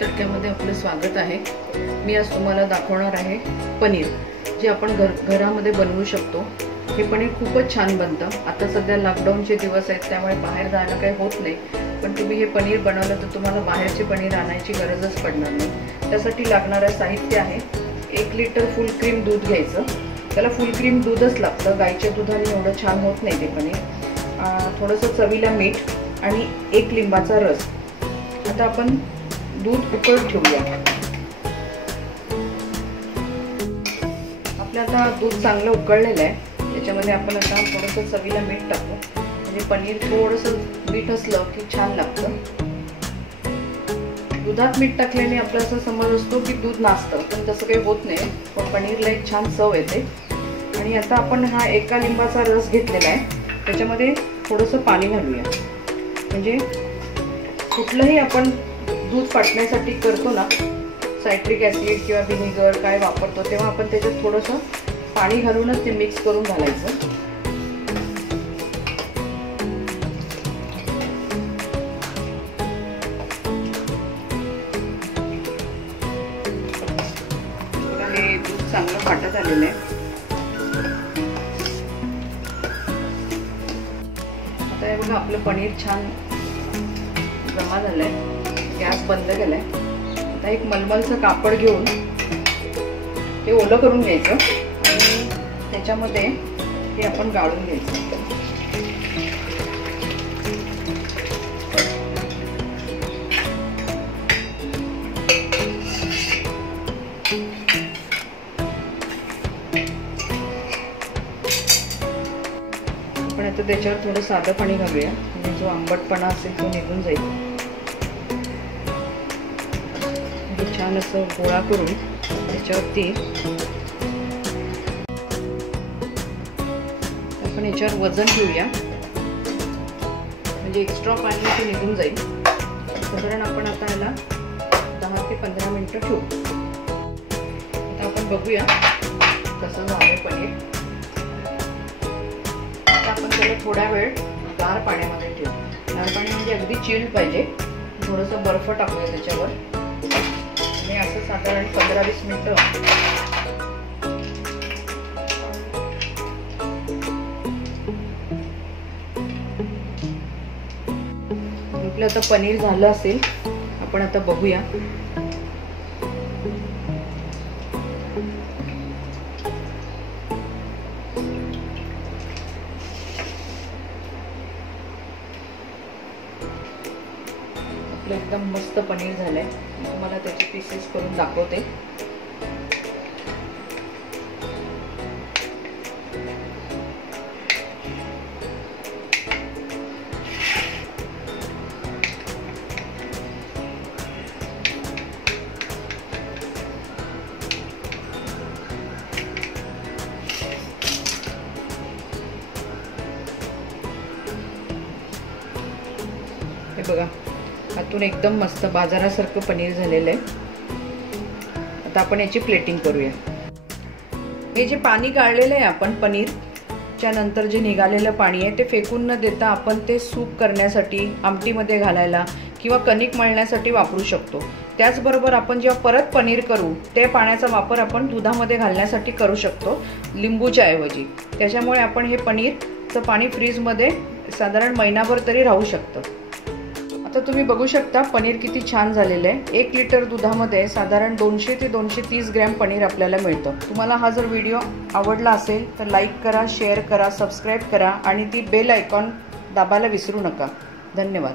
तडक्यामध्ये आपलं स्वागत आहे। मी आज तुम्हाला दाखवणार आहे पनीर, जे आपण घरामध्ये बनवू शकतो। हे पनीर खूपच छान बनतं। आता सध्या लॉकडाऊनचे दिवस आहेत, त्यामुळे बाहेर जाणं काही होत नाही, पण तुम्ही हे पनीर बनवलं तर तुम्हाला बाहेरचे पनीर आणायची गरजच पडणार नाही। त्यासाठी लागणारं साहित्य आहे 1 लिटर फुल क्रीम दूध घ्यायचं। त्याला फुल क्रीम दूधच लागतं, गाईच्या दुधाने एवढं छान होत नाही ते पनीर। थोडंसं चवीला मीठ आणि 1 लिंबाचा रस। आता आपण दूध उकळत ठेवूया। आपलं आता दूध चांगलं उकळलेलं आहे, त्याच्यामध्ये आपण आता थोडंसं चवीला मीठ टाकू, म्हणजे पनीर थोडंसं मीठ असलं की छान लागतं। दुधात मीठ टाकल्याने आपला असा समज असतो की दूध नासतं, पण तसं काही होत नाही, पण पनीरला एक छान चव येते। आणि आता आपण हा 1 लिंबाचा रस घेतलेला आहे, त्याच्यामध्ये थोडंसं पाणी घालूया। म्हणजे कुठलंही आपण दूध फाटण्यासाठी करतो ना, सायट्रिक ॲसिड किंवा व्हिनेगर काय वापरतो, तेव्हा आपण त्याच्यात थोडंसं पाणी घालूनच ते मिक्स करून घालायचं। हे दूध चांगलं फाटत आलेलं आहे। आता हे बघा, आपलं पनीर छान जमा झालंय। गॅस बंद केलाय। आता एक मलमलचं कापड घेऊन ते ओलं करून घ्यायचं आणि त्याच्यामध्ये हे आपण गाळून घ्यायचं। आपण आता त्याच्यावर थोडं साधं पाणी घालूया, म्हणजे जो आंबटपणा असेल तो निघून जाईल। छान असं गोळा करून त्याच्यावरती आपण याच्यावर वजन ठेवूया, म्हणजे एक्स्ट्रा पाणी ते निघून जाईल। साधारण आपण आता याला 10 ते 15 मिनिटं ठेवू। आता आपण बघूया कसं झालंय पनीर। आता आपण त्याला थोड्या वेळ गार पाण्यामध्ये ठेवू। गार पाणी म्हणजे अगदी चिल्ड पाहिजे। थोडंसं बर्फ टाकूया त्याच्यावर आणि असं साधारण 15-20 मिनिटं आपलं आता पनीर झालं असेल। आपण आता बघूया। एकदम मस्त पनीर झालंय। तुम्हाला त्याचे पीसेस करून दाखवते। हे बघा, आतून एकदम मस्त बाजारासारखं पनीर झालेलं आहे। आता आपण याची प्लेटिंग करूया। हे जे पाणी गाळलेलं आहे आपण पनीरच्या नंतर जे निघालेलं पाणी आहे, ते फेकून न देता आपण ते सूप करण्यासाठी, आमटीमध्ये घालायला किंवा कणिक मळण्यासाठी वापरू शकतो। त्याचबरोबर आपण जेव्हा परत पनीर करू, ते पाण्याचा वापर आपण दुधामध्ये घालण्यासाठी करू शकतो, लिंबूच्या ऐवजी। त्याच्यामुळे आपण हे पनीरचं पाणी फ्रीजमध्ये साधारण महिनाभर तरी राहू शकतं। आता तुम्ही बघू शकता पनीर किती छान झालेलं आहे। 1 लिटर दुधामध्ये साधारण 200 ते 230 ग्रॅम पनीर आपल्याला मिळतं। तुम्हाला हा जर व्हिडिओ आवडला असेल तर लाईक करा, शेअर करा, सबस्क्राईब करा आणि ती बेल आयकॉन दाबायला विसरू नका। धन्यवाद।